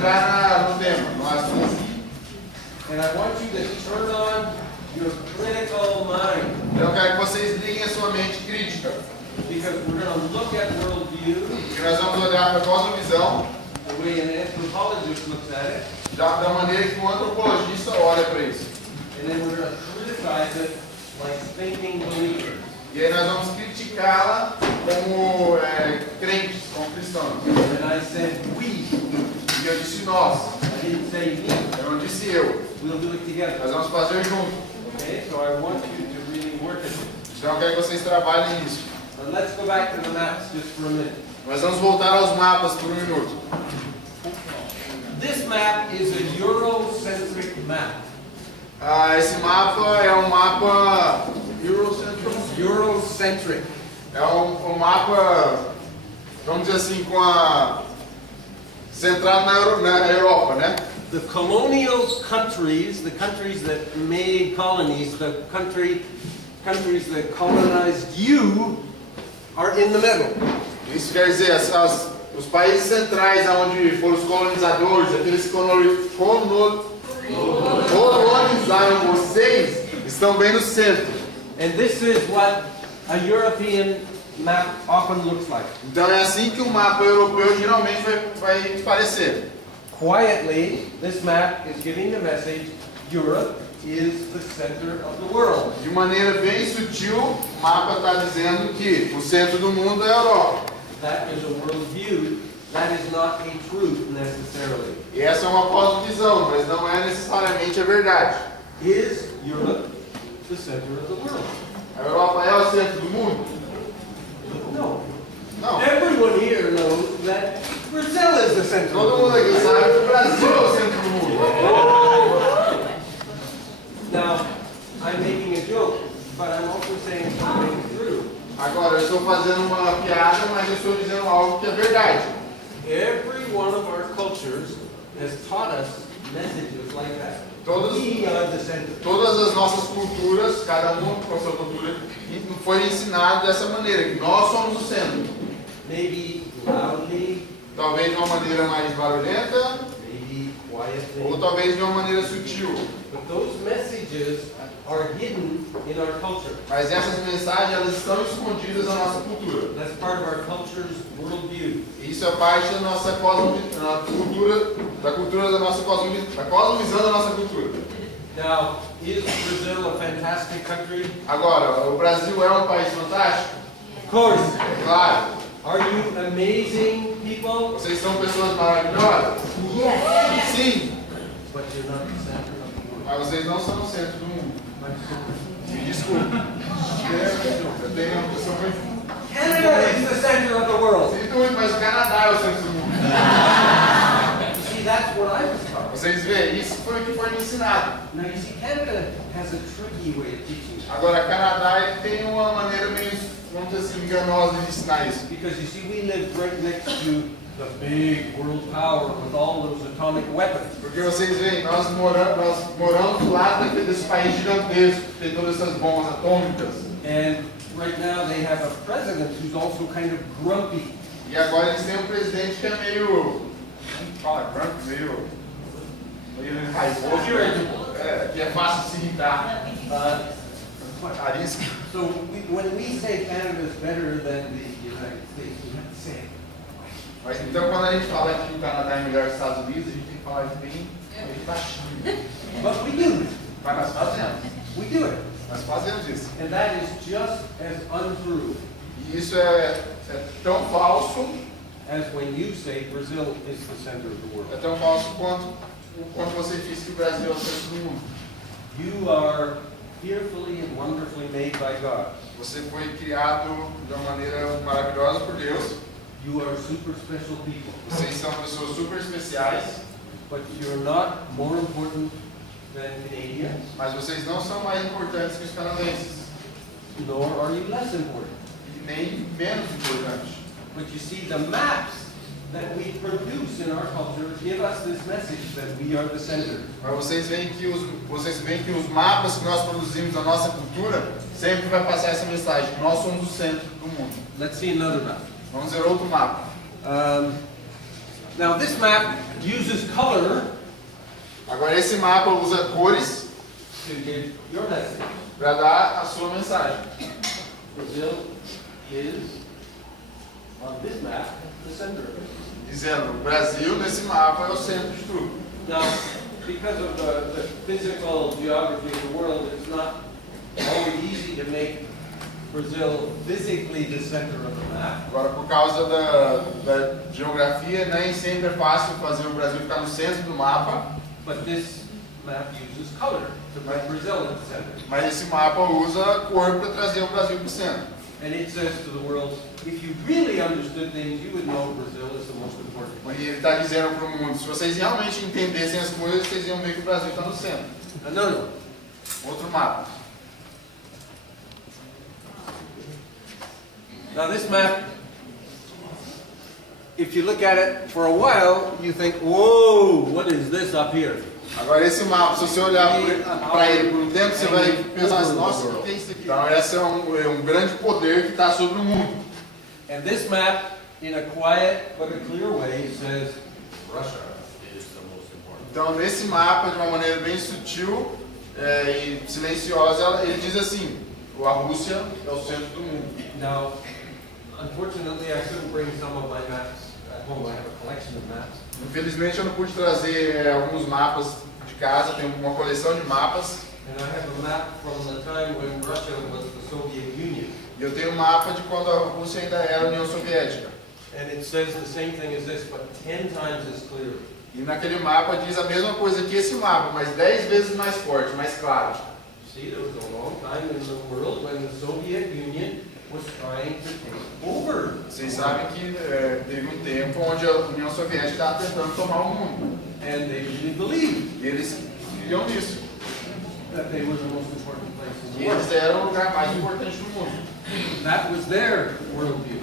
entrar no tema, no assunto. And I want you to turn on your critical mind. Então eu quero que vocês liguem a sua mente crítica. Because we're going to look at worldview, Porque nós vamos olhar para a cosmovisão the way an anthropologist looks at it, da maneira que um antropologista olha para isso. and then we're going to criticize it like thinking believers. E aí nós vamos criticá-la como crentes, como cristãos. And I said we. E eu disse nós, I didn't say me. eu não disse eu. We'll do it together. Nós vamos fazer junto. Okay, so I want you to really work at it. Então eu quero que vocês trabalhem nisso. But let's go back to the maps just for a minute. Nós vamos voltar aos mapas por um minuto. This map is a Eurocentric map. Esse mapa é um mapa Eurocentric. é um mapa, vamos dizer assim, centrado na Europa, né? The colonial countries, the countries that made colonies, the countries that colonized you, are in the middle. Isso quer dizer, os países centrais onde foram os colonizadores, aqueles que colonizaram vocês, estão bem no centro. And this is what a European map often looks like. Então é assim que o mapa europeu geralmente vai parecer. Quietly, this map is giving the message, Europe is the center of the world. De maneira bem sutil, o mapa está dizendo que o centro do mundo é a Europa. That is a worldview. That is not a truth necessarily. E essa é uma cosmovisão, mas não é necessariamente a verdade. Is Europe the center of the world? A Europa é o centro do mundo? No. Não. Everyone here knows that Brazil is the center of Todo the mundo world. aqui sabe que o Brasil é o centro do mundo. Now, I'm making a joke, but I'm also saying something true. Agora, eu estou fazendo uma piada, mas eu estou dizendo algo que é verdade. Every one of our cultures has taught us messages like that. We are the center. Todas as nossas culturas, cada uma com a sua cultura, foi ensinado dessa maneira, que nós somos o centro. Maybe loudly, Talvez de uma maneira mais barulhenta, maybe quietly. ou talvez de uma maneira sutil. But those messages are hidden in our culture. Mas essas mensagens, elas estão escondidas na nossa cultura. That's part of our culture's worldview. Isso é parte da nossa cultura da nossa cosmovisão da nossa cultura. Now, is Brazil a fantastic country? Agora, o Brasil é um país fantástico? Of course. É claro. Are you amazing people? Vocês são pessoas maravilhosas? Yes. Sim. But you're not the center of the world. Mas vocês não são o centro do mundo. Me desculpe. Eu tenho uma pessoa muito... Canada is the center of the world. Sinto muito, mas o Canadá é o centro do mundo. You see, that's what I was taught. Vocês veem, isso foi o que foi me ensinado. Now you see, Canada has a tricky way of teaching. Agora, Canadá ele tem uma maneira meio, vamos dizer assim, enganosa de ensinar isso. Because you see, we live right next to the big world power with all those atomic weapons. Porque vocês veem, nós moramos do lado desse país gigantesco, que tem todas essas bombas atômicas. And right now they have a president who's also kind of grumpy. E agora eles têm um presidente que é meio... Fala, grumpy, meio raivoso. Que é fácil de se irritar. Arisco. So when we say Canada is better than the United States, we have to say it. Mas então quando a gente fala que o Canadá é melhor que os Estados Unidos, a gente tem que falar isso bem baixinho. But we do. Mas nós fazemos. We do it. Nós fazemos isso. And that is just as untrue E isso é tão falso, as when you say Brazil is the center of the world. é tão falso quanto você disse que o Brasil é o centro do mundo. You are fearfully and wonderfully made by God. Você foi criado de uma maneira maravilhosa por Deus. You are super special people. Vocês são pessoas super especiais, But you're not more important than Canadians, mas vocês não são mais importantes que os canadenses, nor are you less important. e nem menos importantes. But you see, the maps that we produce in our culture give us this message that we are the center. Mas vocês veem que os mapas que nós produzimos na nossa cultura sempre vai passar essa mensagem, que nós somos o centro do mundo. Let's see another map. Vamos ver outro mapa. Now this map uses color Agora esse mapa usa cores to give your message. para dar a sua mensagem. Brazil is, on this map, the center of it. Dizendo, o Brasil nesse mapa é o centro de tudo. Now, because of the physical geography of the world, it's not always easy to make Brazil physically the center of the map. Agora, por causa da geografia, nem sempre é fácil fazer o Brasil ficar no centro do mapa. But this map uses color to bring Brazil in the center. Mas esse mapa usa cor para trazer o Brasil para o centro. And it says to the world, if you really understood things, you would know Brazil is the most important place. E ele está dizendo para o mundo, se vocês realmente entendessem as coisas, vocês iam ver que o Brasil está no centro. Another one. Outro mapa. Now this map, if you look at it for a while, you think, whoa, what is this up here? Agora esse mapa, se você olhar para ele por um tempo, você vai pensar assim, nossa, o que é isso aqui? Então esse é um grande poder que está sobre o mundo. And this map, in a quiet but a clear way, says Russia is the most important. Então nesse mapa, de uma maneira bem sutil e silenciosa, ele diz assim, a Rússia é o centro do mundo. Now, unfortunately, I couldn't bring some of my maps at home. I have a collection of maps. Infelizmente eu não pude trazer alguns mapas de casa, tenho uma coleção de mapas. And I have a map from the time when Russia was the Soviet Union. E eu tenho um mapa de quando a Rússia ainda era a União Soviética. And it says the same thing as this, but 10 times as clear. E naquele mapa diz a mesma coisa que esse mapa, mas 10 vezes mais forte, mais claro. See, there was a long time in the world when the Soviet Union was trying to take over. Vocês sabem que teve um tempo onde a União Soviética estava tentando tomar o mundo. And they really believed E eles criam nisso. that they were the most important place in E the world. eles eram o lugar mais importante do mundo. That was their worldview.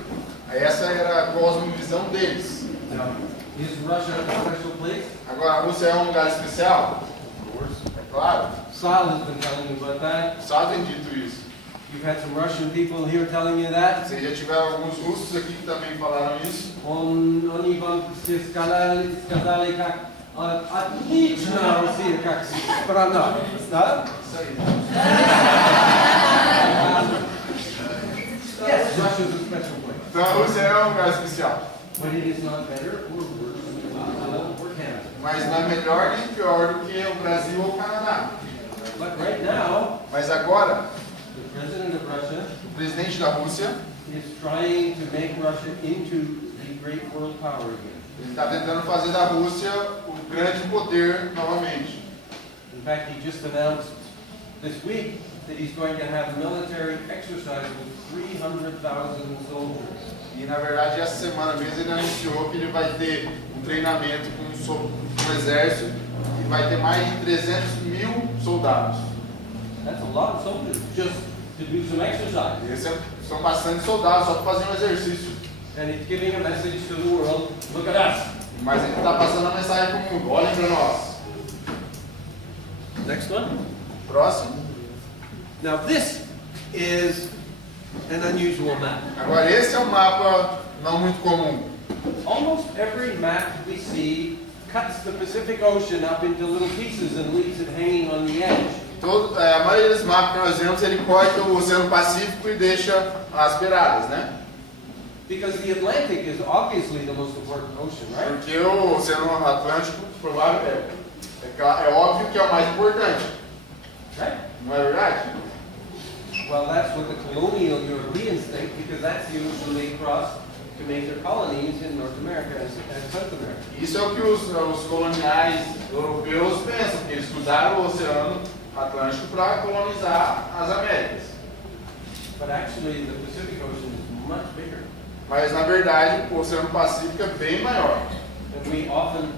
Essa era a cosmovisão deles. Now, is Russia a special place? Agora, a Rússia é um lugar especial? Of course. É claro. Sal has been telling you about that. Só tem dito isso. You've had some Russian people here telling you that. Vocês já tiveram alguns russos aqui que também falaram isso. Они вам все сказали, как отлично Россия, как страна. Да? Isso aí. Yes, Russia is a special place. Então a Rússia é um lugar especial. But it is not better or worse than Brazil or Canada. Mas não é melhor nem pior do que o Brasil ou o Canadá. But right now, Mas agora, the president of Russia o presidente da Rússia is trying to make Russia into the great world power again. ele está tentando fazer da Rússia o grande poder novamente. In fact, he just announced this week that he's going to have military exercise with 300,000 soldiers. E na verdade essa semana mesmo ele anunciou que ele vai ter um treinamento com o exército e vai ter mais de 300.000 soldados. That's a lot of soldiers just to do some exercise. Esses são bastante soldados só para fazer um exercício. And it's giving a message to the world, look at us. Mas ele está passando a mensagem para o mundo, olhem para nós. Next one. Próximo. Now this is an unusual map. Agora esse é um mapa não muito comum. Almost every map we see cuts the Pacific Ocean up into little pieces and leaves it hanging on the edge. A maioria dos mapas que nós vemos, ele corta o Oceano Pacífico e deixa as beiradas, né? Because the Atlantic is obviously the most important ocean, right? Porque o Oceano Atlântico é óbvio que é o mais importante. Right? Não é verdade? Well, that's what the colonial Europeans think, because that's the ocean they crossed to make their colonies in North America and South America. Isso é o que os coloniais europeus pensam, que eles usaram o Oceano Atlântico para colonizar as Américas. But actually, the Pacific Ocean is much bigger. Mas na verdade o Oceano Pacífico é bem maior. And we often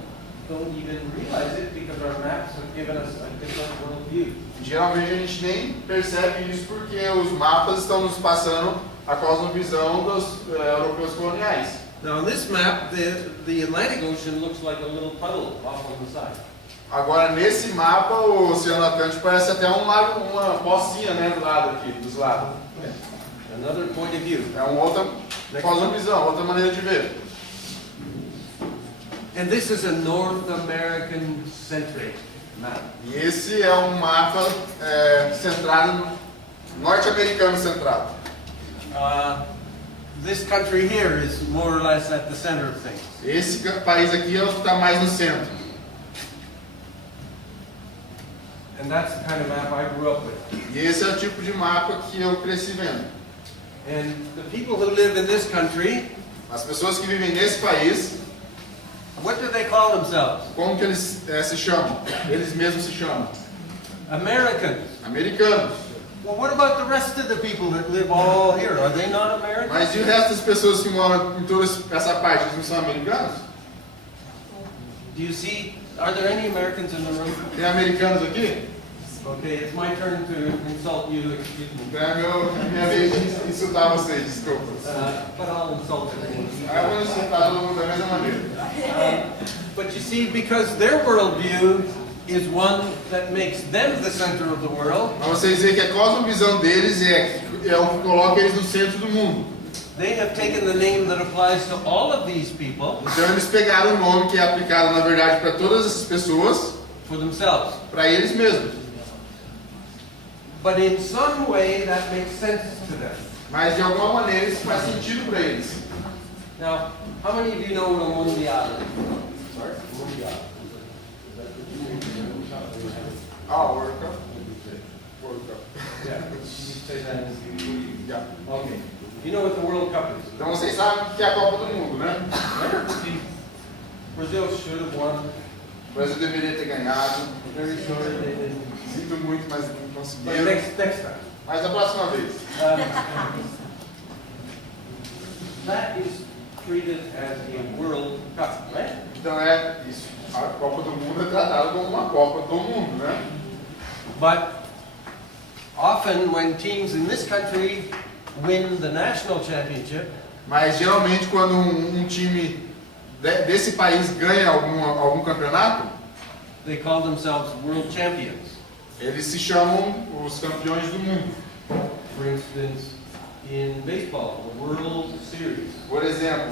don't even realize it because our maps have given us a different worldview. Geralmente a gente nem percebe isso porque os mapas estão nos passando a cosmovisão dos europeus coloniais. Now, on this map, the Atlantic Ocean looks like a little puddle off on the side. Agora nesse mapa o Oceano Atlântico parece até um lago, uma pocinha, né, do lado aqui, dos lados. Another point of view. É uma outra cosmovisão, outra maneira de ver. And this is a North American centric map. E esse é um mapa centrado, norte-americano centrado. This country here is more or less at the center of things. Esse país aqui é o que está mais no centro. And that's the kind of map I grew up with. E esse é o tipo de mapa que eu cresci vendo. And the people who live in this country, As pessoas que vivem nesse país, what do they call themselves? como que eles se chamam? Eles mesmos se chamam Americans. americanos. Well, what about the rest of the people that live all here? Are they not Americans? Mas e o resto das pessoas que moram em toda essa parte, eles não são americanos? Do you see? Are there any Americans in the room? Tem americanos aqui? Okay, it's my turn to insult you. Excuse me. Então é minha vez de insultar vocês, desculpa. But I'll insult everyone. Eu vou insultar todo mundo da mesma maneira. But you see, because their worldview is one that makes them the center of the world, Mas vocês veem que a cosmovisão deles é o que coloca eles no centro do mundo. they have taken the name that applies to all of these people Então eles pegaram o nome que é aplicado na verdade para todas essas pessoas, for themselves. para eles mesmos. But in some way that makes sense to them. Mas de alguma maneira isso faz sentido para eles. Now, how many of you know what a mundial is? Sorry? Mundial. Ah, World Cup. World Cup. Yeah. You say that in Yeah. Okay. You know what the World Cup is? Então vocês sabem que é a Copa do Mundo, né? Brazil should have won. O Brasil deveria ter ganhado. Very sorry they didn't. Sinto muito, mas não But conseguiram. next time. Mas da próxima vez. That is treated as a World Cup, right? Então é isso. A Copa do Mundo é tratada como uma Copa do Mundo, né? But often when teams in this country win the national championship, Mas geralmente quando um time desse país ganha algum campeonato, they call themselves world champions. eles se chamam os campeões do mundo. For instance, in baseball, the World Series. Por exemplo,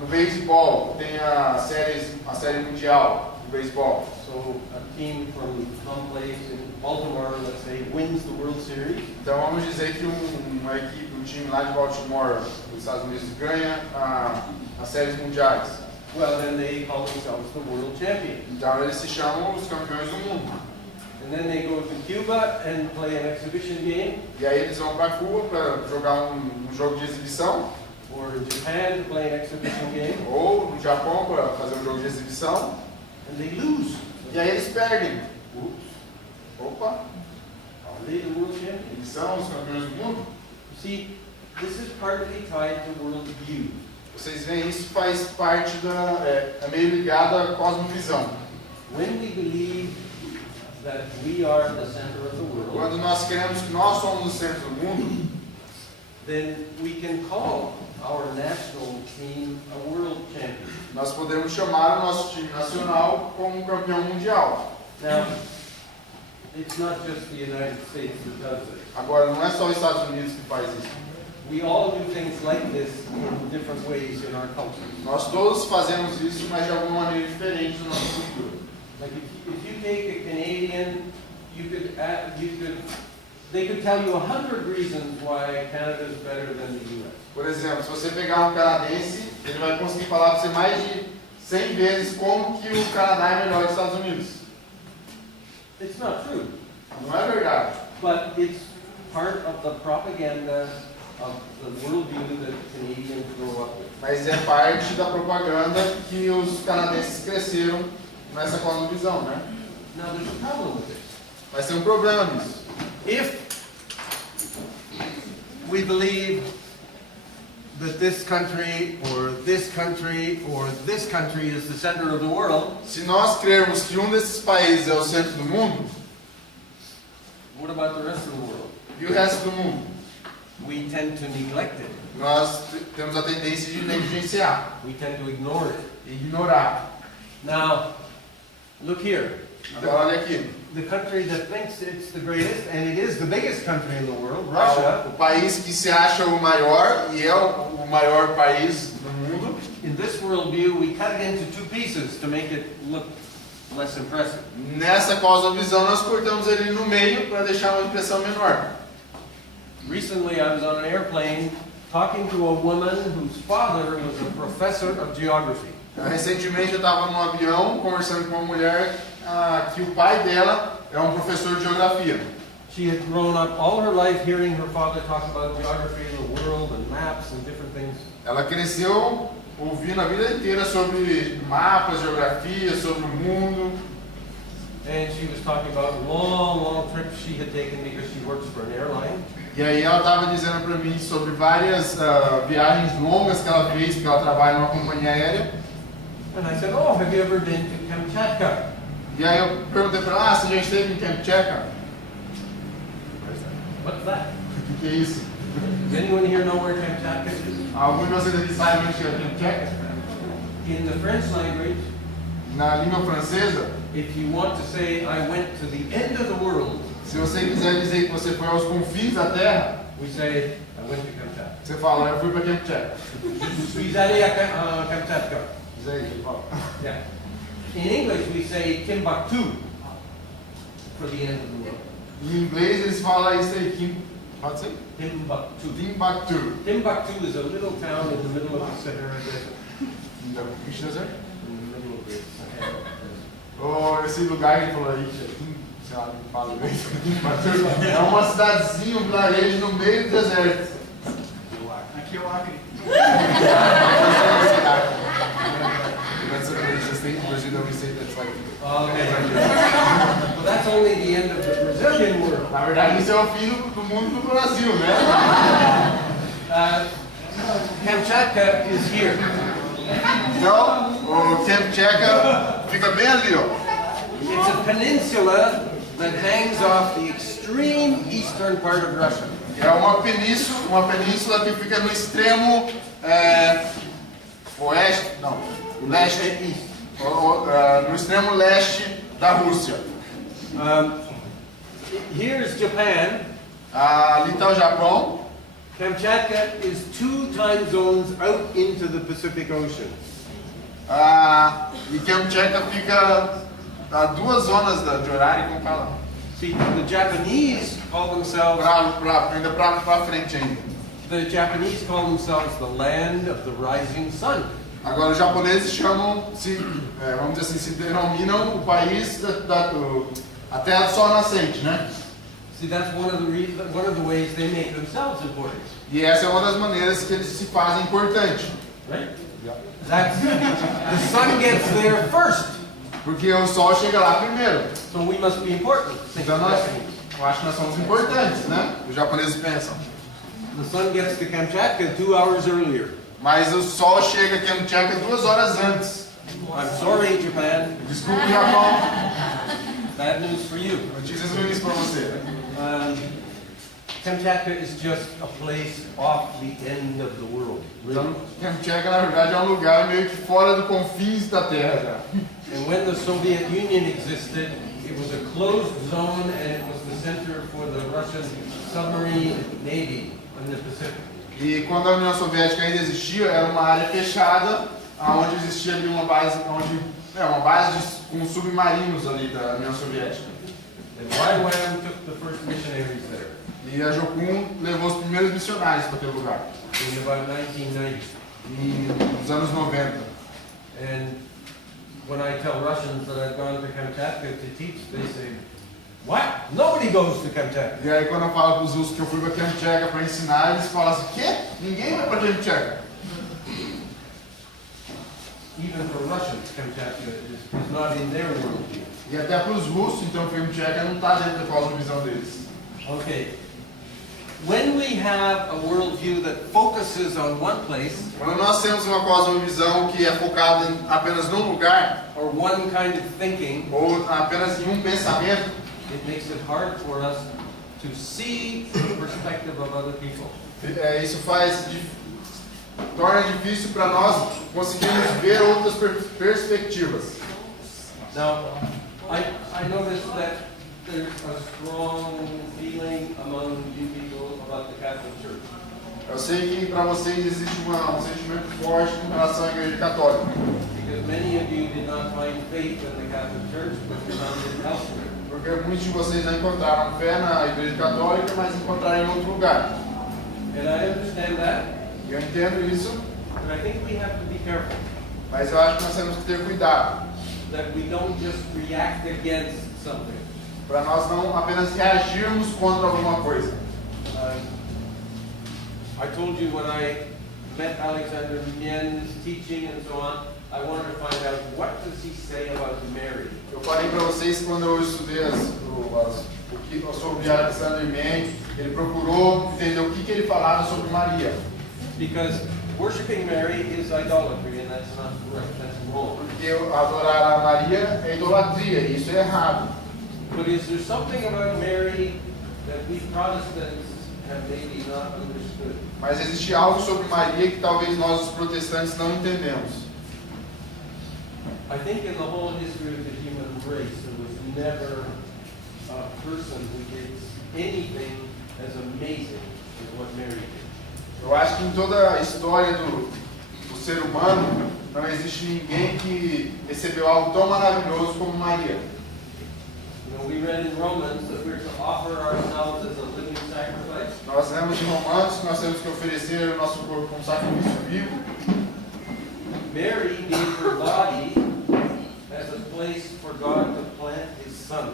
no beisebol tem a série mundial do beisebol. So a team from some place in Baltimore, let's say, wins the World Series. Então vamos dizer que uma equipe, um time lá de Baltimore, dos Estados Unidos, ganha as séries mundiais. Well, then they call themselves the world champions. Então eles se chamam os campeões do mundo. And then they go to Cuba and play an exhibition game, E aí eles vão para Cuba para jogar um jogo de exibição, or in Japan to play an exhibition game, ou no Japão para fazer um jogo de exibição, and they lose. e aí eles perdem. Oops. Opa, Are they the world champions? eles são os campeões do mundo? You see, this is partly tied to world view. Vocês veem, isso faz parte é meio ligado à cosmovisão. When we believe that we are the center of the world, Quando nós queremos que nós somos o centro do mundo, then we can call our national team a world champion. nós podemos chamar o nosso time nacional como um campeão mundial. Now, it's not just the United States that does this. Agora, não é só os Estados Unidos que faz isso. We all do things like this in different ways in our culture. Nós todos fazemos isso, mas de alguma maneira diferente na nossa cultura. Like if you take a Canadian, they could tell you 100 reasons why Canada is better than the U.S. Por exemplo, se você pegar um canadense, ele vai conseguir falar para você mais de 100 vezes como que o Canadá é melhor que os Estados Unidos. It's not true, Não é verdade. but it's part of the propaganda of the worldview that Canadians grow up with. Mas é parte da propaganda que os canadenses cresceram nessa cosmovisão, né? Now there's a problem with this. Vai ser um problema nisso. If we believe that this country or this country or this country is the center of the world, Se nós crermos que um desses países é o centro do mundo, what about the rest of the world? e o resto do mundo? We tend to neglect it. Nós temos a tendência de negligenciar, We tend to ignore it. ignorar. Now, look here. Agora olha aqui. The country that thinks it's the greatest, and it is the biggest country in the world, Russia, O país que se acha o maior, e é o maior país do mundo, in this worldview, we cut it into two pieces to make it look less impressive. Nessa cosmovisão nós cortamos ele no meio para deixar uma impressão menor. Recently, I was on an airplane talking to a woman whose father was a professor of geography. Recentemente eu estava num avião conversando com uma mulher que o pai dela é um professor de geografia. She had grown up all her life hearing her father talk about geography and the world and maps and different things. Ela cresceu ouvindo a vida inteira sobre mapas, geografia, sobre o mundo. And she was talking about long trips she had taken because she works for an airline. E aí ela estava dizendo para mim sobre várias viagens longas que ela fez, porque ela trabalha numa companhia aérea. And I said, oh, have you ever been to Kamchatka? E aí eu perguntei para ela, você já esteve em Kamchatka? What's that? O que é isso? Does anyone here know where Kamchatka is? Alguns de vocês aqui sabem onde é Kamchatka? In the French language, Na língua francesa, if you want to say, I went to the end of the world, se você quiser dizer que você foi aos confins da Terra, we say, I went to Kamchatka. você fala, eu fui para Kamchatka. Je suis allé à Kamchatka. Diz aí, você fala. Yeah. In English, we say Timbuktu for the end of the world. Em inglês eles falam isso aí, pode ser? Timbuktu. Timbuktu. Timbuktu is a little town in the middle of the Sahara Desert. Which desert? In the middle of the Sahara Desert. Oh, esse lugar que ele falou aí, sei lá, não fala bem. Timbuktu é uma cidadezinha, um vilarejo no meio do deserto. Aqui é o Acre. Okay. Well, that's only the end of the Brazilian world. Na verdade, isso é o fim do mundo do Brasil, né? Kamchatka is here. Então, o Kamchatka fica bem ali, ó. It's a peninsula that hangs off the extreme eastern part of Russia. É uma península que fica no extremo oeste, não, leste, no extremo leste da Rússia. Here's Japan. Ali está o Japão. Kamchatka is 2 time zones out into the Pacific Ocean. E Kamchatka fica a 2 zonas de horário, como fala? See, the Japanese call themselves Ainda para frente ainda. the Japanese call themselves the land of the rising sun. Agora os japoneses chamam, vamos dizer assim, se denominam o país a terra do sol nascente, né? See, that's one of the ways they make themselves important. E essa é uma das maneiras que eles se fazem importante. Right? That's the sun gets there first, Porque o sol chega lá primeiro. so we must be important. Então eu acho que nós somos importantes, né? Os japoneses pensam. The sun gets to Kamchatka 2 hours earlier. Mas o sol chega aqui em Kamchatka 2 horas antes. I'm sorry, Japan. Desculpe, Japão. Bad news for you. Notícias ruins para você. Kamchatka is just a place off the end of the world. Então, Kamchatka na verdade é um lugar meio que fora do confins da Terra já. And when the Soviet Union existed, it was a closed zone and it was the center for the Russian submarine navy in the Pacific. E quando a União Soviética ainda existia, era uma área fechada, onde existia ali uma base, com submarinos ali da União Soviética. And YWAM took the first missionaries there E a Jocum levou os primeiros missionários para aquele lugar, in about 1990. nos anos 90. And when I tell Russians that I've gone to Kamchatka to teach, they say, "What? Nobody goes to Kamchatka." E aí quando eu falo para os russos que eu fui para Kamchatka para ensinar, eles falam assim, quê? Ninguém vai para Kamchatka. Even for Russians, Kamchatka is not in their worldview. E até para os russos, então, Kamchatka não está dentro da cosmovisão deles. Okay. When we have a worldview that focuses on one place, Quando nós temos uma cosmovisão que é focada apenas num lugar, or one kind of thinking, ou apenas em um pensamento, it makes it hard for us to see the perspective of other people. isso torna difícil para nós conseguirmos ver outras perspectivas. Now, I noticed that there's a strong feeling among you people about the Catholic Church. Eu sei que para vocês existe um sentimento forte com relação à Igreja Católica. Because many of you did not find faith in the Catholic Church, but you found it elsewhere. Porque muitos de vocês não encontraram fé na Igreja Católica, mas encontraram em outro lugar. And I understand that, E eu entendo isso, but I think we have to be careful mas eu acho que nós temos que ter cuidado that we don't just react against something. para nós não apenas reagirmos contra alguma coisa. I told you when I met Alexander Mien's teaching and so on, I wanted to find out what does he say about Mary. Eu falei para vocês quando eu estudei sobre Alexander Monte, ele procurou entender o que ele falava sobre Maria. Because worshiping Mary is idolatry, and that's not correct, that's wrong. Porque adorar a Maria é idolatria, e isso é errado. But is there something about Mary that we Protestants have maybe not understood? Mas existe algo sobre Maria que talvez nós, os protestantes, não entendemos. I think in the whole history of the human race, there was never a person who did anything as amazing as what Mary did. Eu acho que em toda a história do ser humano, não existe ninguém que recebeu algo tão maravilhoso como Maria. You know, we read in Romans that we're to offer ourselves as a living sacrifice. Nós lemos em Romanos que nós temos que oferecer o nosso corpo como sacrifício vivo. Mary gave her body as a place for God to plant His Son.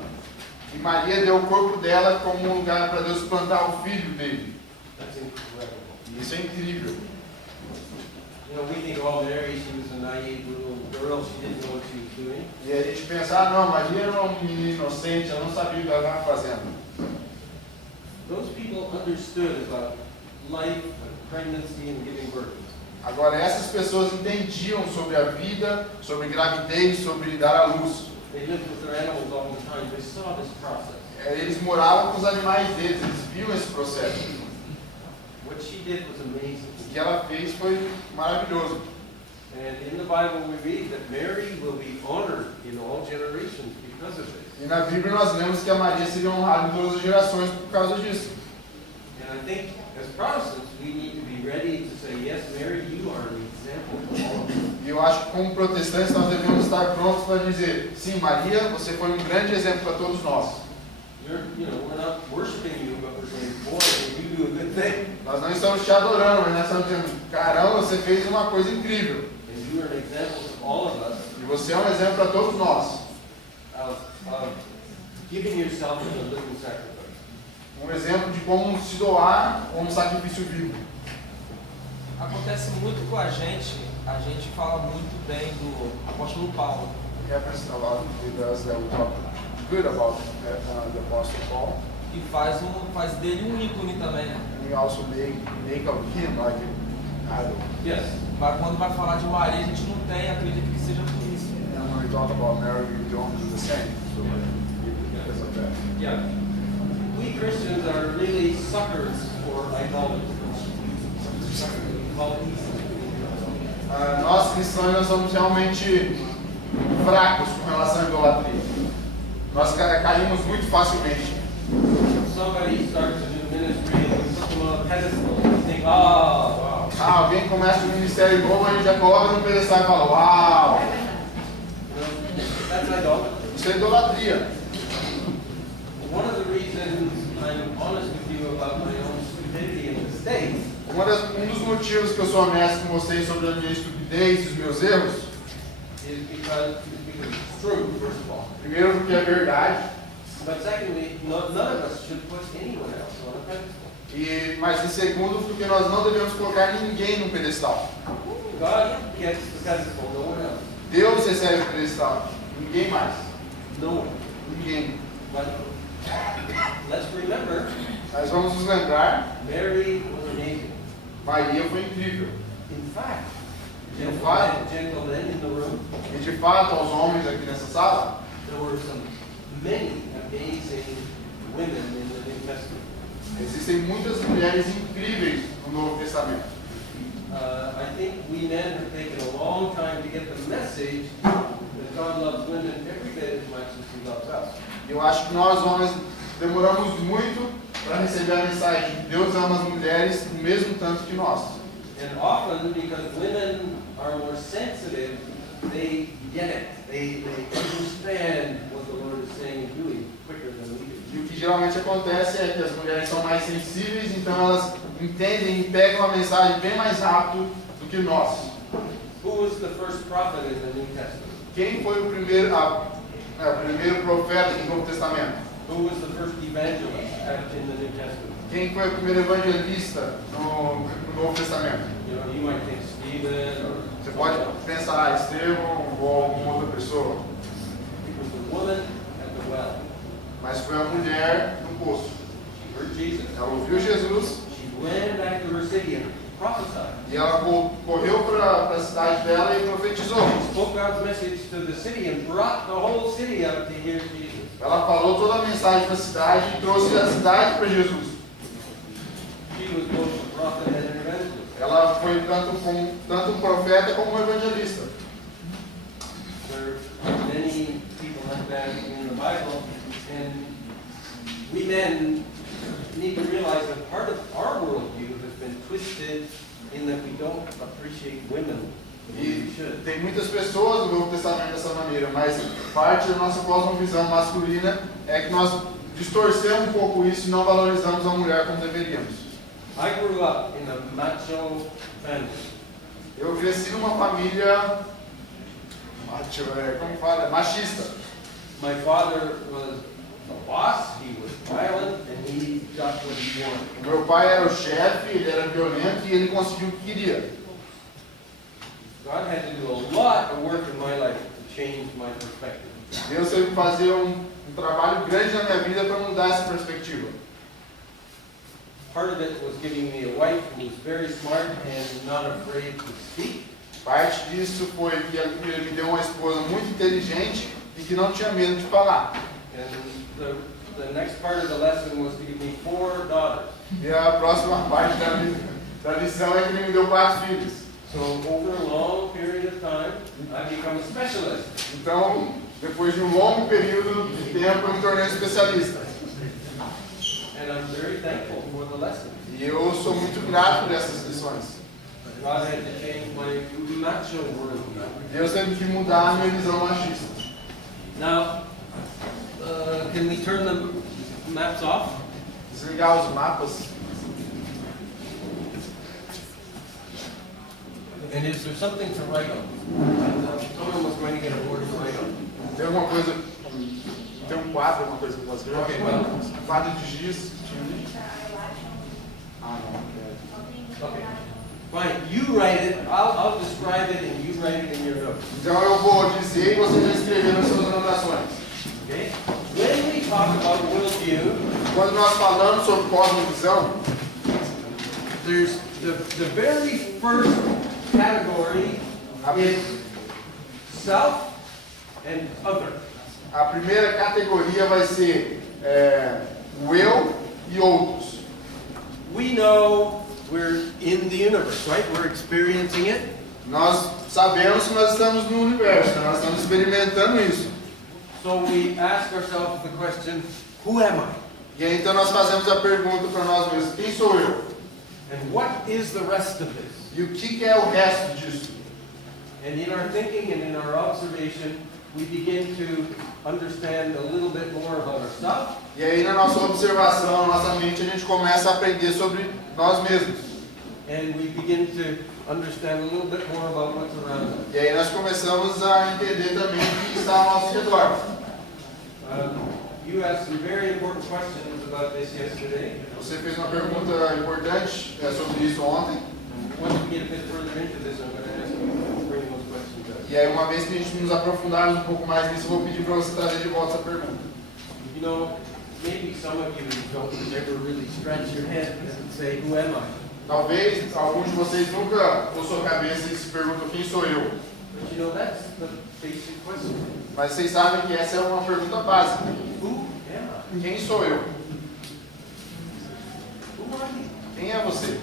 E Maria deu o corpo dela como um lugar para Deus plantar o filho dele. That's incredible. E isso é incrível. You know, we think, oh, Mary, she was a naive little girl, she didn't know what she was doing. E a gente pensa, ah não, Maria era uma menina inocente, ela não sabia o que ela estava fazendo. Those people understood about life and pregnancy and giving birth. Agora, essas pessoas entendiam sobre a vida, sobre gravidez, sobre dar à luz. They lived with their animals all the time. They saw this process. Eles moravam com os animais deles, eles viam esse processo. What she did was amazing. O que ela fez foi maravilhoso. And in the Bible we read that Mary will be honored in all generations because of this. E na Bíblia nós lemos que a Maria seria honrada em todas as gerações por causa disso. And I think as Protestants we need to be ready to say, yes, Mary, you are an example for all of us. E eu acho que como protestantes nós devemos estar prontos para dizer, sim, Maria, você foi um grande exemplo para todos nós. We're not worshiping you, but we're saying, boy, you do a good thing. Nós não estamos te adorando, mas nós estamos dizendo, caramba, você fez uma coisa incrível. And you are an example to all of us. E você é um exemplo para todos nós. Of giving yourself as a living sacrifice. Um exemplo de como se doar como sacrifício vivo. Acontece muito com a gente fala muito bem do apóstolo Paulo. Happens a lot with us that we talk good about the Apostle Paul. E faz dele um ícone também, né? And we also make of him like an idol. Yes. Mas quando vai falar de Maria, a gente não tem, acredito que seja por isso. And when we talk about Mary, we don't do the same. So because of that. Yeah. We Christians are really suckers for idolatry. Nós cristãos nós somos realmente fracos com relação à idolatria. Nós caímos muito facilmente. Somebody starts a new ministry and we put them on a pedestal and think, oh, wow. Alguém começa um ministério novo, a gente já coloca no pedestal e fala, uau! That's idolatry. Isso é idolatria. One of the reasons I'm honest with you about my own stupidity in the States Um dos motivos que eu sou honesto com vocês sobre a minha estupidez e os meus erros, is because it's true, first of all. primeiro porque é verdade, But secondly, none of us should put anyone else on a pedestal. mas em segundo porque nós não devemos colocar ninguém no pedestal. God gets the pedestal, no one else. Deus recebe o pedestal, ninguém mais, No one. ninguém. But let's remember, Mas vamos nos lembrar, Mary was amazing. Maria foi incrível. In fact, fact. gentlemen in the room, E de fato, aos homens aqui nessa sala, there were many amazing women in the New Testament. existem muitas mulheres incríveis no Novo Testamento. I think we men have taken a long time to get the message that God loves women every bit as much as He loves us. Eu acho que nós homens demoramos muito para receber a mensagem que Deus ama as mulheres do mesmo tanto que nós. And often, because women are more sensitive, they get it. They understand what the Lord is saying and doing quicker than we do. E o que geralmente acontece é que as mulheres são mais sensíveis, então elas entendem e pegam a mensagem bem mais rápido do que nós. Who was the first prophet in the New Testament? Quem foi o primeiro profeta do Novo Testamento? Who was the first evangelist in the New Testament? Quem foi o primeiro evangelista no Novo Testamento? You know, you might think Stephen or Você pode pensar Estevão ou alguma outra pessoa, it was the woman at the well. mas foi a mulher no poço. She heard Jesus. Ela ouviu Jesus She ran back to her city and prophesied. e ela correu para a cidade dela e profetizou. She spoke God's message to the city and brought the whole city out to hear Jesus. Ela falou toda a mensagem para a cidade e trouxe a cidade para Jesus. She was both a prophet and an evangelist. Ela foi tanto um profeta como um evangelista. There are many people like that in the Bible, and we men need to realize that part of our worldview has been twisted in that we don't appreciate women the way we E should. tem muitas pessoas no Novo Testamento dessa maneira, mas parte da nossa cosmovisão masculina é que nós distorcemos um pouco isso e não valorizamos a mulher como deveríamos. I grew up in a macho family. Eu cresci numa família como fala? Machista. My father was a boss, he was violent, and he got what he wanted. O meu pai era o chefe, ele era violento e ele conseguiu o que queria. God had to do a lot of work in my life to change my perspective. Deus teve que fazer um trabalho grande na minha vida para mudar essa perspectiva. Part of it was giving me a wife who was very smart and not afraid to speak. Parte disso foi que ele me deu uma esposa muito inteligente e que não tinha medo de falar. And the next part of the lesson was to give me 4 daughters. E a próxima parte da lição é que ele me deu 4 filhos. So over a long period of time, I become a specialist. Então, depois de um longo período de tempo, eu me tornei especialista. And I'm very thankful for the lesson. E eu sou muito grato por essas lições. God had to change my macho worldview. Deus teve que mudar a minha visão machista. Now, can we turn the maps off? Desligar os mapas. And is there something to write on? Someone was going to get a board to write on. Tem alguma coisa, tem um quadro, alguma coisa que eu posso escrever? Ok, well. Quadro de giz. Ah, não. Okay. Fine. You write it. I'll describe it, and you write it in your notes. Então eu vou dizer e vocês vão escrever nas suas anotações. Okay. When we talk about worldview, Quando nós falamos sobre cosmovisão, there's the very first category is self and other. a primeira categoria vai ser o eu e outros. We know we're in the universe, right? We're experiencing it. Nós sabemos que nós estamos no universo, nós estamos experimentando isso. So we ask ourselves the question, who am I? E aí então nós fazemos a pergunta para nós mesmos, quem sou eu? And what is the rest of this? E o que é o resto disso? And in our thinking and in our observation, we begin to understand a little bit more about ourselves. E aí na nossa observação, na nossa mente, a gente começa a aprender sobre nós mesmos. And we begin to understand a little bit more about what's around us. E aí nós começamos a entender também o que está ao nosso redor. You asked some very important questions about this yesterday. Você fez uma pergunta importante sobre isso ontem. Once we get a bit further into this, I'm going to ask you to bring those questions up. E aí uma vez que a gente nos aprofundarmos um pouco mais nisso, eu vou pedir para você trazer de volta essa pergunta. You know, maybe some of you don't ever really scratch your head and say, who am I? Talvez alguns de vocês nunca com sua cabeça e se perguntam quem sou eu. But you know, that's the basic question. Mas vocês sabem que essa é uma pergunta básica. Who am I? Quem sou eu? Who are you? Quem é você?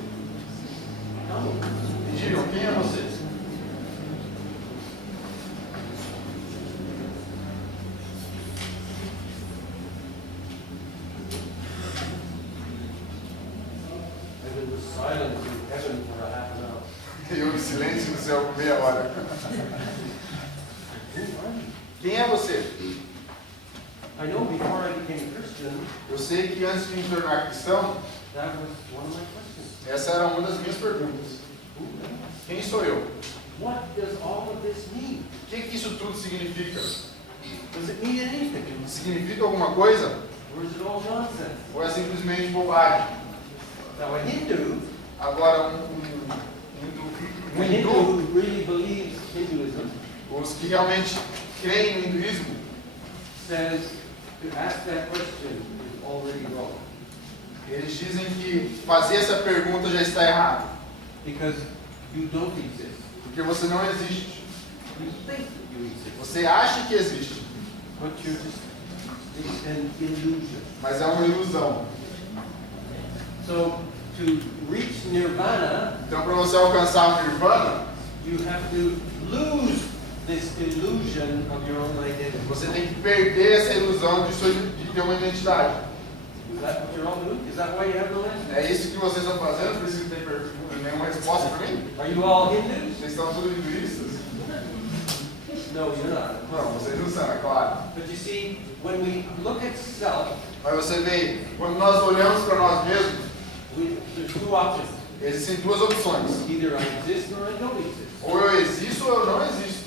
No. Me digam, quem é você? E houve silêncio no céu por meia hora. Quem é você? I know before I became a Christian, Eu sei que antes de me tornar cristão, that was one of my questions. essa era uma das minhas perguntas. Who am I? Quem sou eu? What does all of this mean? O que isso tudo significa? Does it mean anything? Significa alguma coisa? Or is it all nonsense? Ou é simplesmente bobagem? Now, a Hindu, Agora, a Hindu who really believes Hinduism, os que realmente creem no hinduísmo, says to ask that question is already wrong. eles dizem que fazer essa pergunta já está errado. Because you don't exist. Porque você não existe. You think that you exist. Você acha que existe, But you're just, it's an illusion. mas é uma ilusão. So, to reach nirvana, Então, para você alcançar o nirvana, you have to lose this illusion of your own identity. você tem que perder essa ilusão de ter uma identidade. Is that what you're all doing? Is that why you have no answer? É isso que vocês estão fazendo? Por isso que tem nenhuma resposta para mim? Are you all Hindus? Vocês estão tudo hinduístas? No, you're not. Não, vocês não são, é claro. But you see, when we look at self, Mas você vê, quando nós olhamos para nós mesmos, there's two options. existem duas opções. Either I exist or I don't exist. Ou eu existo ou eu não existo.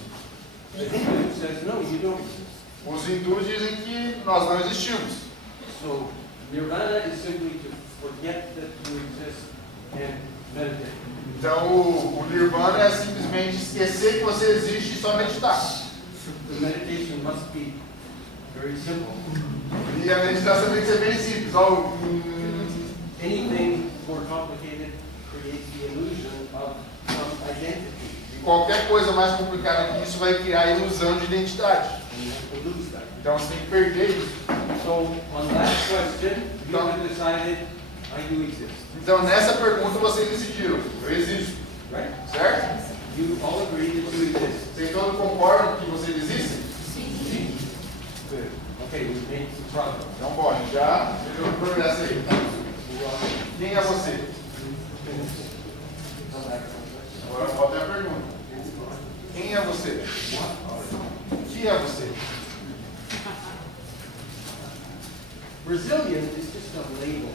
The Hindu says, no, you don't exist. Os hindus dizem que nós não existimos. So, nirvana is simply to forget that you exist and meditate. Então o nirvana é simplesmente esquecer que você existe e só meditar. The meditation must be very simple. E a meditação tem que ser bem simples. Ó, Anything more complicated creates the illusion of some identity. e qualquer coisa mais complicada que isso vai criar a ilusão de identidade. And you have to lose that. Então você tem que perder isso. So, on that question, you have decided, I do exist. Então nessa pergunta vocês decidiram, eu existo, Right? certo? You all agree that you exist. Vocês todos concordam que vocês existem? Good. Okay, we've made some progress. Então bom, já melhorou o progresso aí. Quem é você? Agora falta a pergunta. Quem é você? O que é você? Brazilian is just a label.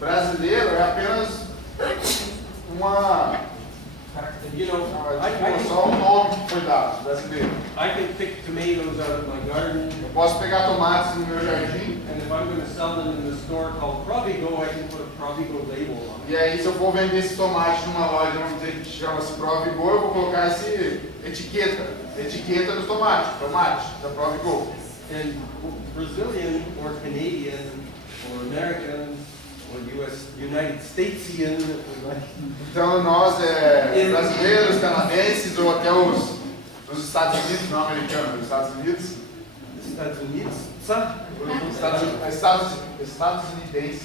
Brasileiro é apenas uma You know, só um nome que foi dado, brasileiro. I can pick tomatoes out of my garden, Eu posso pegar tomates no meu jardim, and if I'm going to sell them in the store called Provigo, I can put a Provigo label on it. e aí se eu for vender esse tomate numa loja, vamos dizer que chama-se Provigo, eu vou colocar esse etiqueta do tomate da Provigo. And Brazilian or Canadian or American or United Statesian, Então nós, brasileiros, canadenses ou até os Estados Unidos, não americanos, os Estados Unidos, Estados Unidos, sabe? estadunidenses.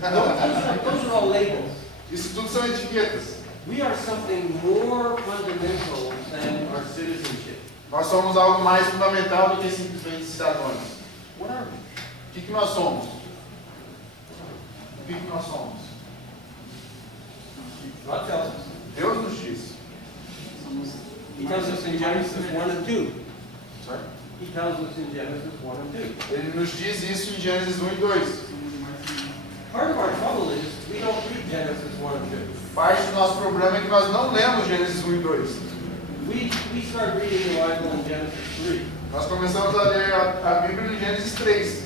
Those are all labels. Isso tudo são etiquetas. We are something more fundamental than our citizenship. Nós somos algo mais fundamental do que simplesmente cidadãos. What are we? O que nós somos? O que nós somos? God tells us. Deus nos diz. He tells us in Genesis 1 and 2. Sorry? He tells us in Genesis 1 and 2. Ele nos diz isso em Gênesis 1 e 2. Part of our trouble is we don't read Genesis 1 and 2. Parte do nosso problema é que nós não lemos Gênesis 1 e 2. We start reading the Bible in Genesis 3. Nós começamos a ler a Bíblia em Gênesis 3.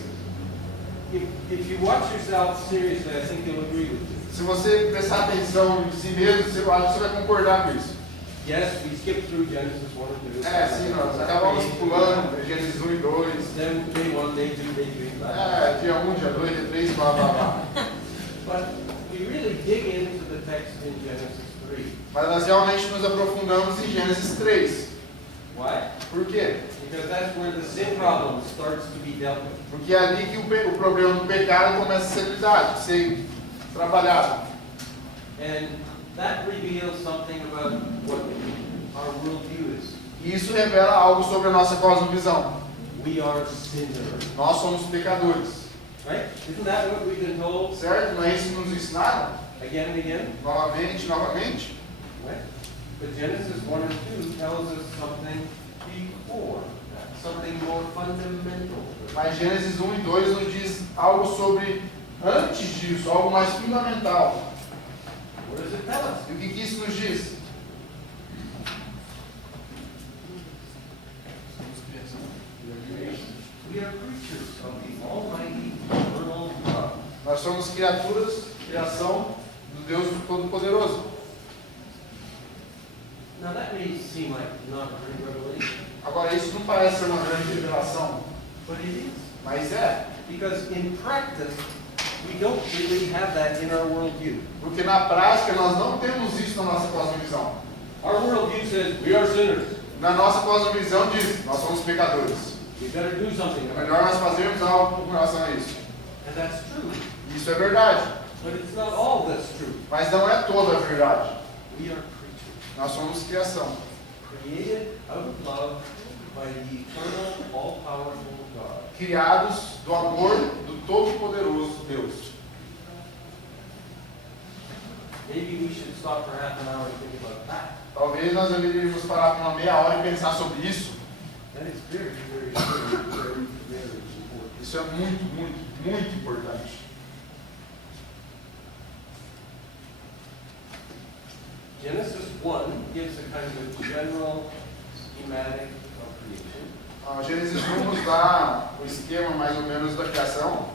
If you watch yourself seriously, I think you'll agree with this. Se você prestar atenção em si mesmo, eu acho que você vai concordar com isso. Yes, we skip through Genesis 1 and 2. Sim, nós acabamos pulando Gênesis 1 e 2. Then day 1, day 2, day 3. Dia 1, dia 2, dia 3, blá blá blá. But we really dig into the text in Genesis 3. Mas nós realmente nos aprofundamos em Gênesis 3. Why? Por quê? Because that's where the sin problem starts to be dealt with. Porque é ali que o problema do pecado começa a ser lidado, ser trabalhado. And that reveals something about what our worldview is. E isso revela algo sobre a nossa cosmovisão. We are sinners. Nós somos pecadores. Right? Isn't that what we've been told Certo? Não é isso que nos ensinaram? again and again? Novamente, novamente. Right? But Genesis 1 and 2 tells us something before that, something more fundamental. Mas Gênesis 1 e 2 nos diz algo sobre antes disso, algo mais fundamental. What does it tell us? E o que isso nos diz? We are creatures of the Almighty eternal God. Nós somos criaturas, criação do Deus Todo-Poderoso. Now that may seem like not a great revelation, Agora, isso não parece ser uma grande revelação, but it is. mas é. Because in practice, we don't really have that in our worldview. Porque na prática nós não temos isso na nossa cosmovisão. Our worldview says we are sinners. Na nossa cosmovisão diz, nós somos pecadores. We better do something É about it. melhor nós fazermos algo com relação a isso. And that's true. Isso é verdade, But it's not all that's true. mas não é toda a verdade. We are creatures, Nós somos criação, created out of love by the eternal, all-powerful God. criados do amor do Todo-Poderoso Deus. Maybe we should stop for half an hour and think about that. Talvez nós deveríamos parar por uma meia hora e pensar sobre isso. That is very, very, very, very, very important. Isso é muito, muito, muito importante. Genesis 1 gives a kind of general schematic of creation. Gênesis 1 nos dá o esquema mais ou menos da criação.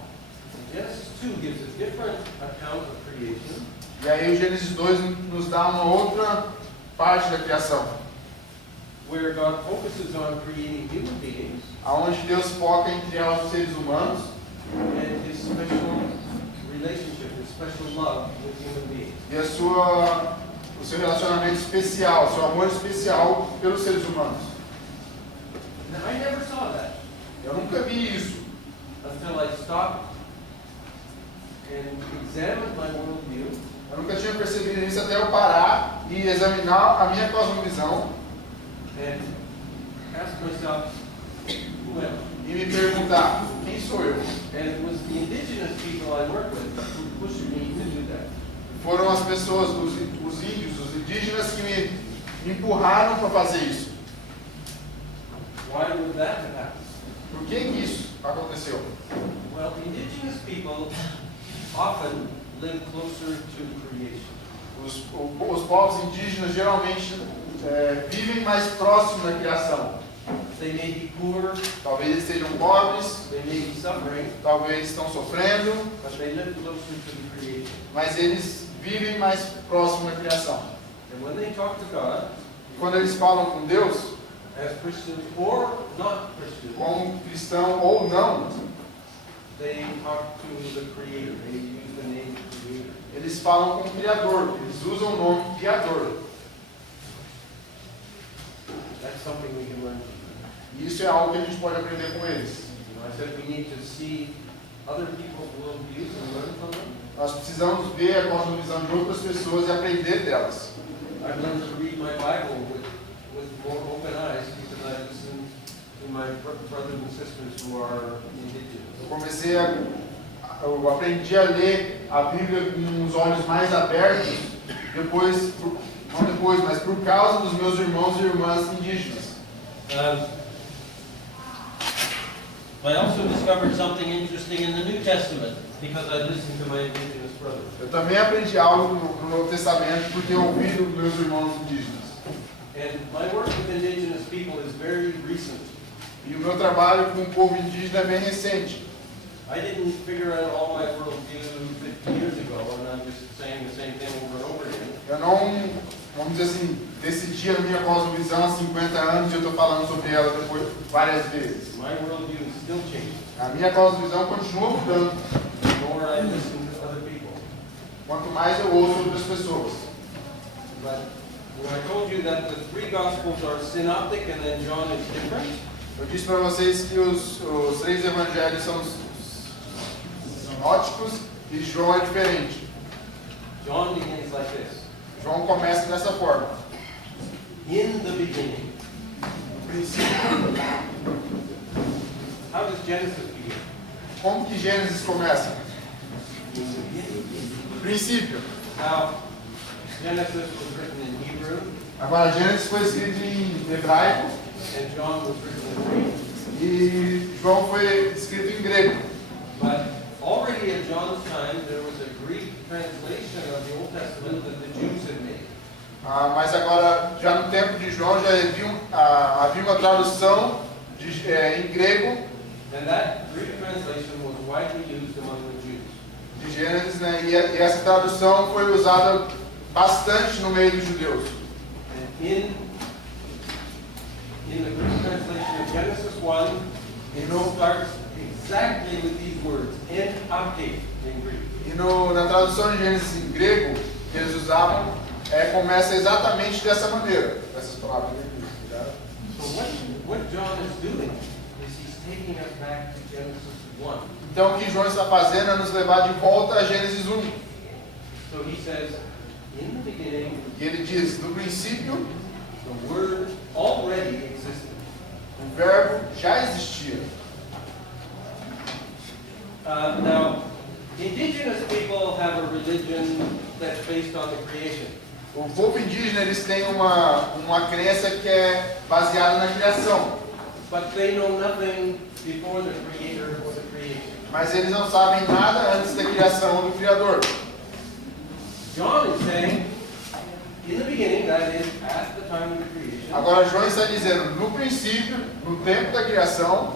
And Genesis 2 gives a different account of creation. E aí o Gênesis 2 nos dá uma outra parte da criação, Where God focuses on creating human beings aonde Deus foca em criar os seres humanos and His special relationship, His special love with human beings. e o seu relacionamento especial, o seu amor especial pelos seres humanos. Now, I never saw that Eu nunca vi isso, until I stopped and examined my worldview eu nunca tinha percebido isso até eu parar e examinar a minha cosmovisão and ask myself, who am I? e me perguntar, quem sou eu? And it was the indigenous people I work with who pushed me to do that. Foram as pessoas, os índios, os indígenas que me empurraram para fazer isso. Why would that have happened? Por que isso aconteceu? Well, indigenous people often live closer to creation. Os povos indígenas geralmente vivem mais próximo da criação. They may be poor, Talvez eles sejam pobres, they may be suffering, talvez estão sofrendo, but they live closer to the creation. mas eles vivem mais próximo da criação. And when they talk to God, E quando eles falam com Deus, as Christians or not Christians, como cristão ou não, they talk to the Creator. They use the name Creator. eles falam com o Criador, eles usam o nome Criador. That's something we can learn. E isso é algo que a gente pode aprender com eles. You know, I said we need to see other people's worldviews and learn from them. Nós precisamos ver a cosmovisão de outras pessoas e aprender delas. I've learned to read my Bible with more open eyes because I listen to my brothers and sisters who are indigenous. Eu aprendi a ler a Bíblia com os olhos mais abertos, não depois, mas por causa dos meus irmãos e irmãs indígenas. I also discovered something interesting in the New Testament because I listened to my indigenous brothers. Eu também aprendi algo no Novo Testamento por ter ouvido meus irmãos indígenas. And my work with indigenous people is very recent. E o meu trabalho com o povo indígena é bem recente. I didn't figure out all my worldview 50 years ago, and I'm just saying the same thing over and over again. Eu não, vamos dizer assim, decidi a minha cosmovisão há 50 anos e eu estou falando sobre ela depois várias vezes. My worldview is still changing. A minha cosmovisão continua mudando. The more I listen to other people. Quanto mais eu ouço outras pessoas. But when I told you that the three Gospels are synoptic and then John is different, Eu disse para vocês que os três evangelhos são sinóticos e João é diferente. John begins like this. João começa dessa forma. In the beginning. No princípio. How does Genesis begin? Como que Gênesis começa? No princípio. Now, Genesis was written in Hebrew, Agora, Gênesis foi escrito em hebraico and John was written in Greek. e João foi escrito em grego. But already at John's time, there was a Greek translation of the Old Testament that the Jews had made. Mas agora, já no tempo de João, já havia uma tradução em grego And that Greek translation was widely used among the Jews. de Gênesis, né? E essa tradução foi usada bastante no meio dos judeus. And in the Greek translation of Genesis 1, it starts exactly with these words, en ake in Greek. E na tradução de Gênesis em grego, que eles usavam, começa exatamente dessa maneira. Essas palavras em grego. So what John is doing is he's taking us back to Genesis 1. Então o que João está fazendo é nos levar de volta a Gênesis 1. So he says, in the beginning, E ele diz, no princípio, the Word already existed. o verbo já existia. Now, indigenous people have a religion that's based on the creation. O povo indígena, eles têm uma crença que é baseada na criação. But they know nothing before the Creator or the creation. Mas eles não sabem nada antes da criação do Criador. John is saying, in the beginning, that is, at the time of the creation, Agora João está dizendo, no princípio, no tempo da criação,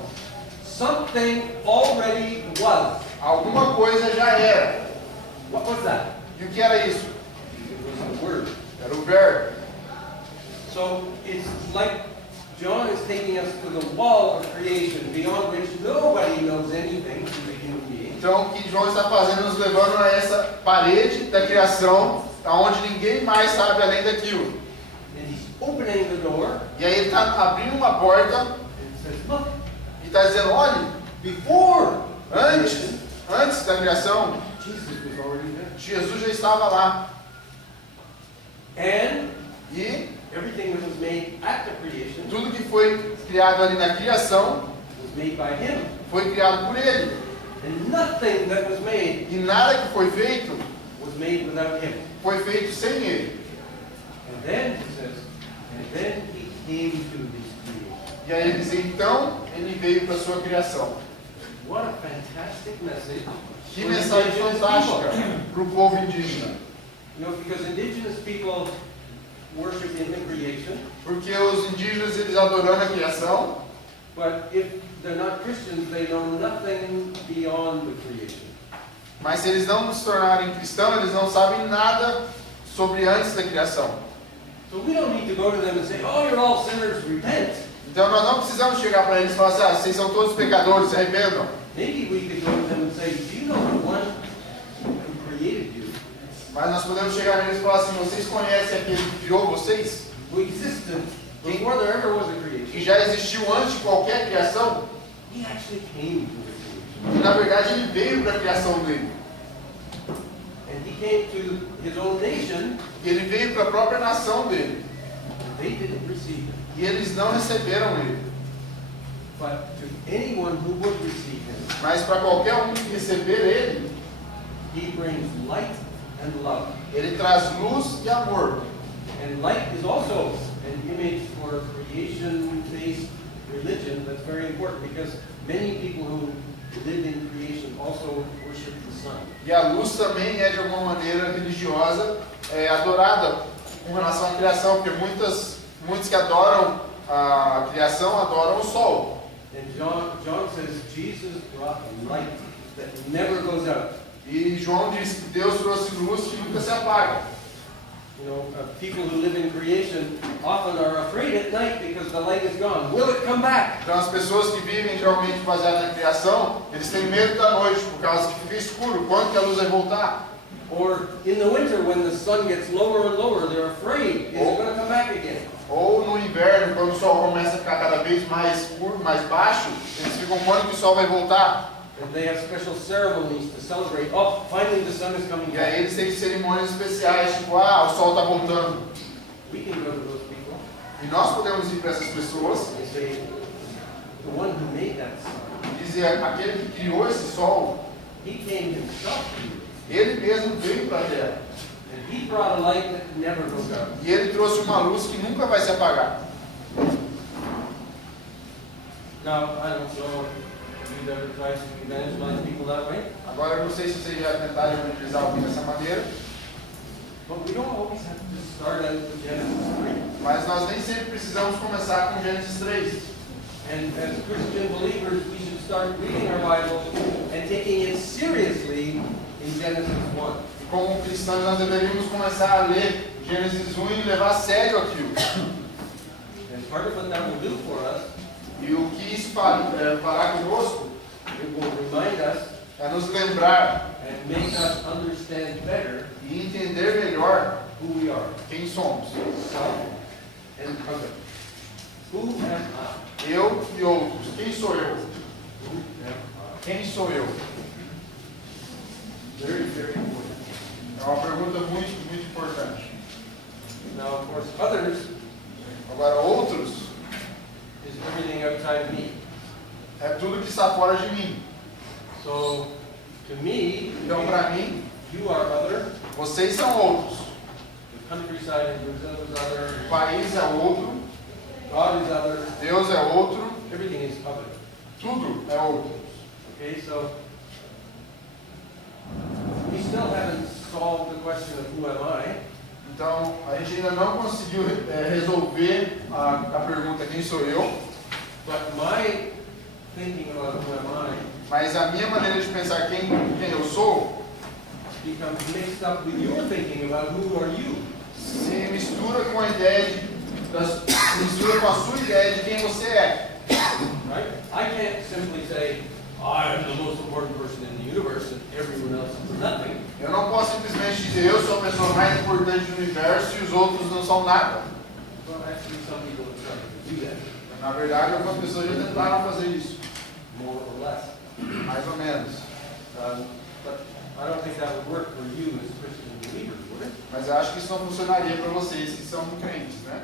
something already was. alguma coisa já era. What was that? E o que era isso? It was the Word. Era o verbo. So it's like John is taking us to the wall of creation, beyond which nobody knows anything to the human being. Então o que João está fazendo, nos levando a essa parede da criação, onde ninguém mais sabe além daquilo. And he's opening the door E aí ele está abrindo uma porta and says, look, e está dizendo, olhe, before antes da criação, Jesus was already there. Jesus já estava lá. And E everything that was made at the creation tudo que foi criado ali na criação, was made by him. foi criado por ele. And nothing that was made E nada que foi feito, was made without him. foi feito sem ele. And then he says, and then he came to his creation. E aí ele diz, então ele veio para a sua criação. What a fantastic message. Que for mensagem indigenous fantástica people. para o povo indígena. You know, because indigenous people worship in the creation, Porque os indígenas, eles adorando a criação, but if they're not Christians, they know nothing beyond the creation. mas se eles não se tornarem cristãos, eles não sabem nada sobre antes da criação. So we don't need to go to them and say, oh, you're all sinners, repent. Então nós não precisamos chegar para eles e falar assim, vocês são todos pecadores, se arrependam. Maybe we could go to them and say, do you know the one who created you, Mas nós podemos chegar neles e falar assim, vocês conhecem aquele que criou vocês? who existed before there ever was a Que creation? já existiu antes de qualquer criação? He actually came to the creation. E na verdade ele veio para a criação dele. And he came to his own nation, E ele veio para a própria nação dele. and they didn't receive him. E eles não receberam ele. But to anyone who would receive him, Mas para qualquer um que receber ele, he brings light and love. ele traz luz e amor. And light is also an image for creation-based religion that's very important because many people who live in creation also worship the sun. E a luz também é de alguma maneira religiosa, adorada com relação à criação, porque muitos que adoram a criação adoram o sol. And John says Jesus brought light that never goes out. E João diz que Deus trouxe luz que nunca se apaga. You know, people who live in creation often are afraid at night because the light is gone. Will it come back? Então as pessoas que vivem geralmente baseadas na criação, eles têm medo da noite por causa que fica escuro. Quando que a luz vai voltar? Or in the winter when the sun gets lower and lower, they're afraid. Is it going to come back again? Ou no inverno, quando o sol começa a ficar cada vez mais escuro, mais baixo, eles ficam quando que o sol vai voltar? And they have special ceremonies to celebrate. Oh, finally the sun is coming E aí back. eles têm cerimônias especiais, tipo, o sol está voltando. We can go to those people E nós podemos ir para essas pessoas and say, the one who made that sun Dizia, aquele que criou esse sol, he came himself to you. ele mesmo veio para a Terra. And he brought a light that never goes out. E ele trouxe uma luz que nunca vai se apagar. Now, I don't know if you've ever tried to evangelize people that way, Agora, eu não sei se vocês já tentaram evangelizar alguém dessa maneira, but we don't always have to just start out with Genesis 3. mas nós nem sempre precisamos começar com Gênesis 3. And as Christian believers, we should start reading our Bible and taking it seriously in Genesis 1. E como cristãos, nós deveríamos começar a ler Gênesis 1 e levar a sério aquilo. And part of what that will do for us, E o que isso fará conosco it will remind us é nos lembrar and make us understand better e entender melhor who we are. quem somos. Self and other. Who am I? Eu e outros. Quem sou eu? Who am I? Quem sou eu? Very, very important. É uma pergunta muito, muito importante. Now, of course, others Agora, outros is everything outside of me. é tudo que está fora de mim. So, to me, Então, para mim, you are other. vocês são outros. The countryside in Brazil is other. O país é outro. God is other. Deus é outro. Everything is other. Tudo é outro. Okay, so we still haven't solved the question of who am I. Então, a gente ainda não conseguiu resolver a pergunta quem sou eu, But my thinking about who am I mas a minha maneira de pensar quem eu sou becomes mixed up with your thinking about who are you. se mistura com a ideia se mistura com a sua ideia de quem você é. Right? I can't simply say, I am the most important person in the universe and everyone else is nothing. Eu não posso simplesmente dizer eu sou a pessoa mais importante do universo e os outros não são nada. Well, actually, some people have started to do that, Na verdade, algumas pessoas já tentaram fazer isso, more or less. mais ou menos. But I don't think that would work for you as Christian believers, would it? Mas eu acho que isso não funcionaria para vocês que são crentes, né?